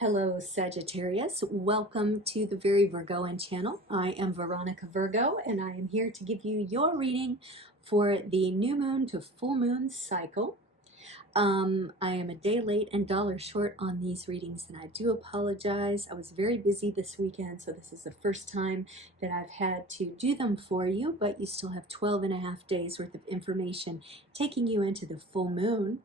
Hello Sagittarius, welcome to the Very Virgoan channel. I am Veronica Virgo and I am here to give you your reading for the new moon to full moon cycle. I am a day late and dollar short on these readings and I do apologize. I was very busy this weekend, so this is the first time that I've had to do them for you, but you still have 12 and a half days worth of information taking you into the full moon.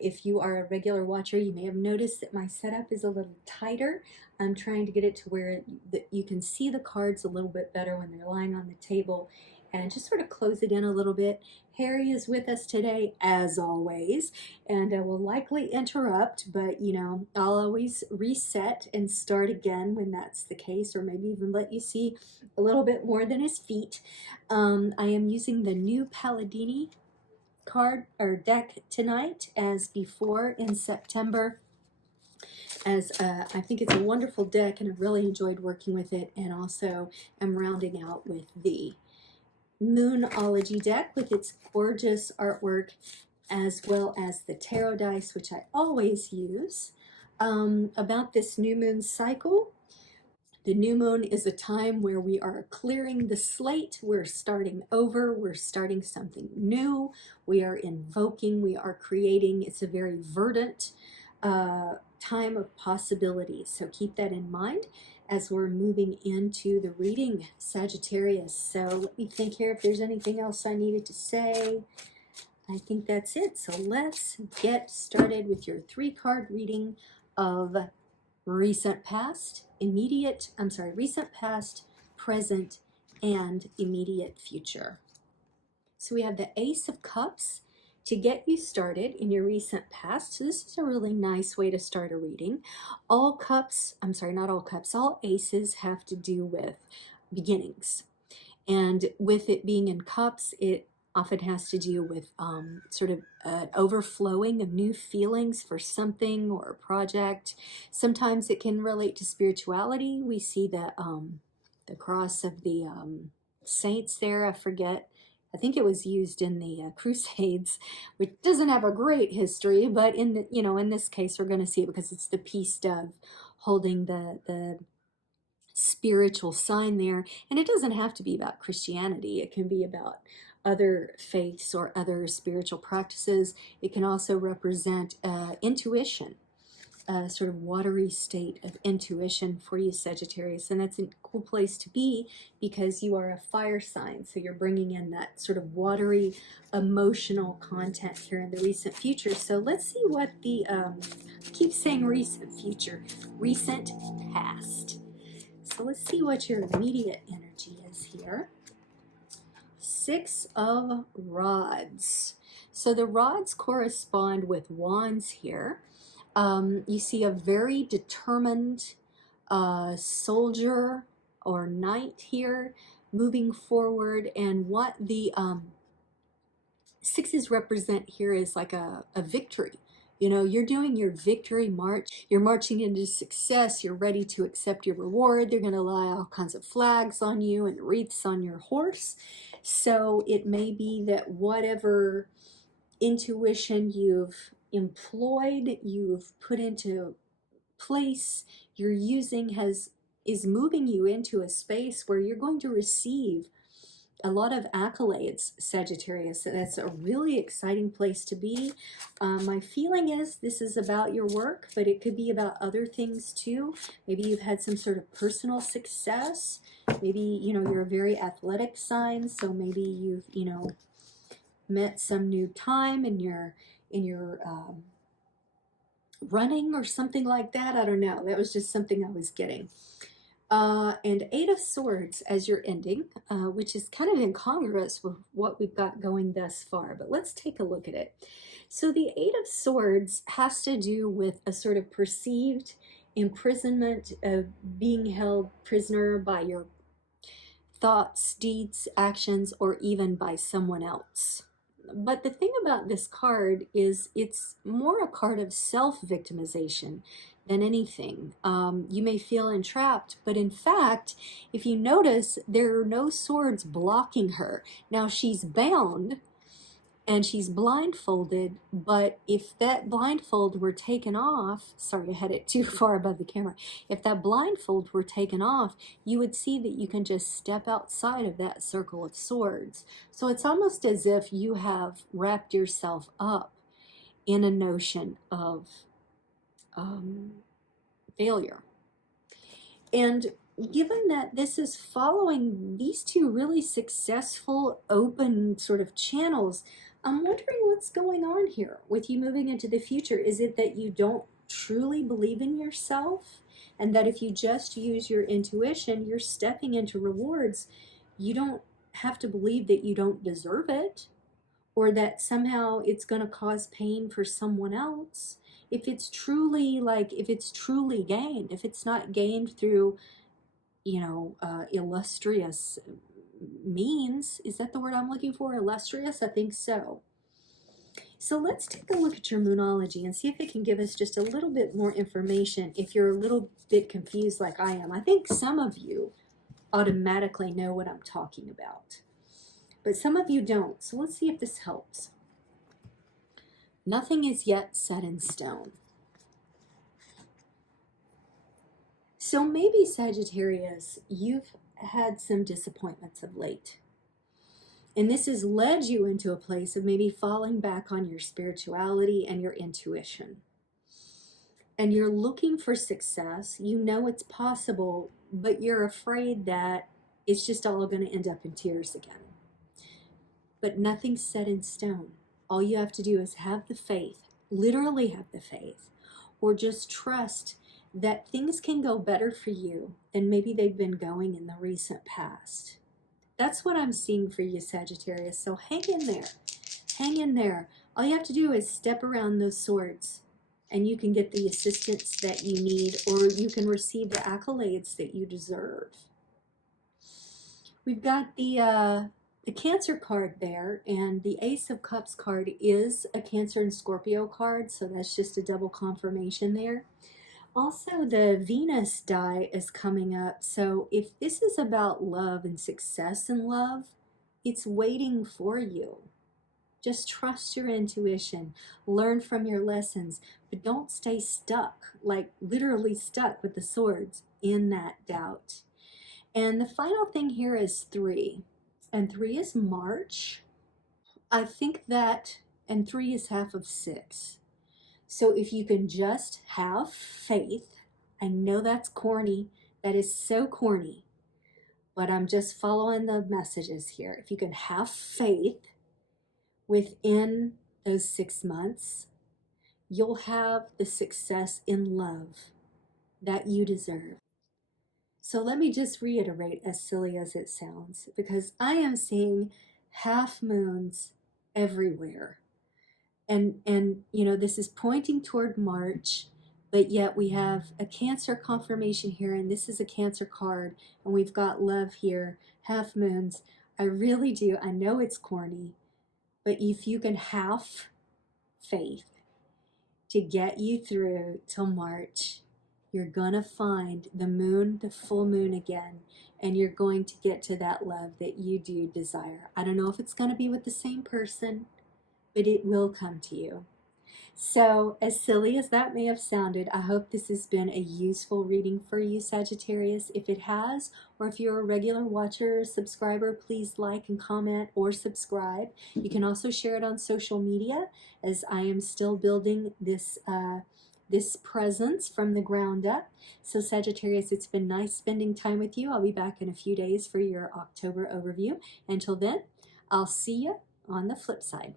If you are a regular watcher, you may have noticed that my setup is a little tighter. I'm trying to get it to where you can see the cards a little bit better when they're lying on the table, and just sort of close it in a little bit. Harry is with us today, as always, and I will likely interrupt, but you know, I'll always reset and start again when that's the case, or maybe even let you see a little bit more than his feet. I am using the new Palladini card or deck tonight as before in September, as I think it's a wonderful deck and I've really enjoyed working with it, and also I'm rounding out with the Moonology deck with its gorgeous artwork, as well as the tarot dice, which I always use. About this new moon cycle, the new moon is a time where we are clearing the slate, we're starting over, we're starting something new, we are invoking, we are creating. It's a very verdant time of possibilities, so keep that in mind as we're moving into the reading, Sagittarius. So let me think here if there's anything else I needed to say. I think that's it. So let's get started with your 3-card reading of recent past, recent past, present, and immediate future. So we have the Ace of Cups to get you started in your recent past. So this is a really nice way to start a reading. All aces have to do with beginnings. And with it being in cups, it often has to do with sort of an overflowing of new feelings for something or a project. Sometimes it can relate to spirituality. We see the cross of the saints there. I think it was used in the Crusades, which doesn't have a great history, but in this case we're going to see it because it's the peace dove holding the spiritual sign there. And it doesn't have to be about Christianity. It can be about other faiths or other spiritual practices. It can also represent intuition, a sort of watery state of intuition for you, Sagittarius. And that's a cool place to be because you are a fire sign. So you're bringing in that sort of watery emotional content here in the recent future. So let's see what the, I keep saying recent future, recent past. So let's see what your immediate energy is here. 6 of Rods. So the rods correspond with wands here. You see a very determined soldier or knight here moving forward, and what the sixes represent here is like a victory. You know, you're doing your victory march. You're marching into success. You're ready to accept your reward. They're going to lay all kinds of flags on you and wreaths on your horse. So it may be that whatever intuition you've employed, you've put into place, you're using is moving you into a space where you're going to receive a lot of accolades, Sagittarius. So that's a really exciting place to be. My feeling is this is about your work, but it could be about other things too. Maybe you've had some sort of personal success. Maybe, you know, you're a very athletic sign, so maybe you've, you know, met some new time in your running or something like that. I don't know. That was just something I was getting. And 8 of Swords as your ending, which is kind of incongruous with what we've got going thus far, but let's take a look at it. So the 8 of Swords has to do with a sort of perceived imprisonment of being held prisoner by your thoughts, deeds, actions, or even by someone else. But the thing about this card is it's more a card of self-victimization than anything. You may feel entrapped, but in fact, if you notice, there are no swords blocking her. Now she's bound, and she's blindfolded, but if that blindfold were taken off, sorry, I had it too far above the camera. If that blindfold were taken off, you would see that you can just step outside of that circle of swords. So it's almost as if you have wrapped yourself up in a notion of failure. And given that this is following these two really successful, open sort of channels, I'm wondering what's going on here with you moving into the future. Is it that you don't truly believe in yourself, and that if you just use your intuition, you're stepping into rewards? You don't have to believe that you don't deserve it, or that somehow it's going to cause pain for someone else. If it's truly gained, if it's not gained through, illustrious means, is that the word I'm looking for? Illustrious? I think so. So let's take a look at your Moonology and see if it can give us just a little bit more information if you're a little bit confused like I am. I think some of you automatically know what I'm talking about, but some of you don't. So let's see if this helps. Nothing is yet set in stone. So maybe, Sagittarius, you've had some disappointments of late. And this has led you into a place of maybe falling back on your spirituality and your intuition. And you're looking for success. You know it's possible, but you're afraid that it's just all going to end up in tears again. But nothing's set in stone. All you have to do is have the faith, literally have the faith, or just trust that things can go better for you than maybe they've been going in the recent past. That's what I'm seeing for you, Sagittarius. So hang in there. Hang in there. All you have to do is step around those swords, and you can get the assistance that you need, or you can receive the accolades that you deserve. We've got the Cancer card there, and the Ace of Cups card is a Cancer and Scorpio card, so that's just a double confirmation there. Also, the Venus die is coming up, so if this is about love and success in love, it's waiting for you. Just trust your intuition, learn from your lessons, but don't stay stuck, like literally stuck with the swords in that doubt. And the final thing here is 3, and 3 is March. I think that, and 3 is half of 6. So if you can just have faith, I know that's corny, that is so corny, but I'm just following the messages here. If you can have faith within those 6 months, you'll have the success in love that you deserve. So let me just reiterate, as silly as it sounds, because I am seeing half moons everywhere. And this is pointing toward March, but yet we have a Cancer confirmation here, and this is a Cancer card, and we've got love here, half moons. I really do. I know it's corny, but if you can have faith to get you through till March, you're going to find the moon, the full moon again, and you're going to get to that love that you do desire. I don't know if it's going to be with the same person, but it will come to you. So, as silly as that may have sounded, I hope this has been a useful reading for you, Sagittarius. If it has, or if you're a regular watcher or subscriber, please like and comment or subscribe. You can also share it on social media, as I am still building this presence from the ground up. So, Sagittarius, it's been nice spending time with you. I'll be back in a few days for your October overview. Until then, I'll see you on the flip side.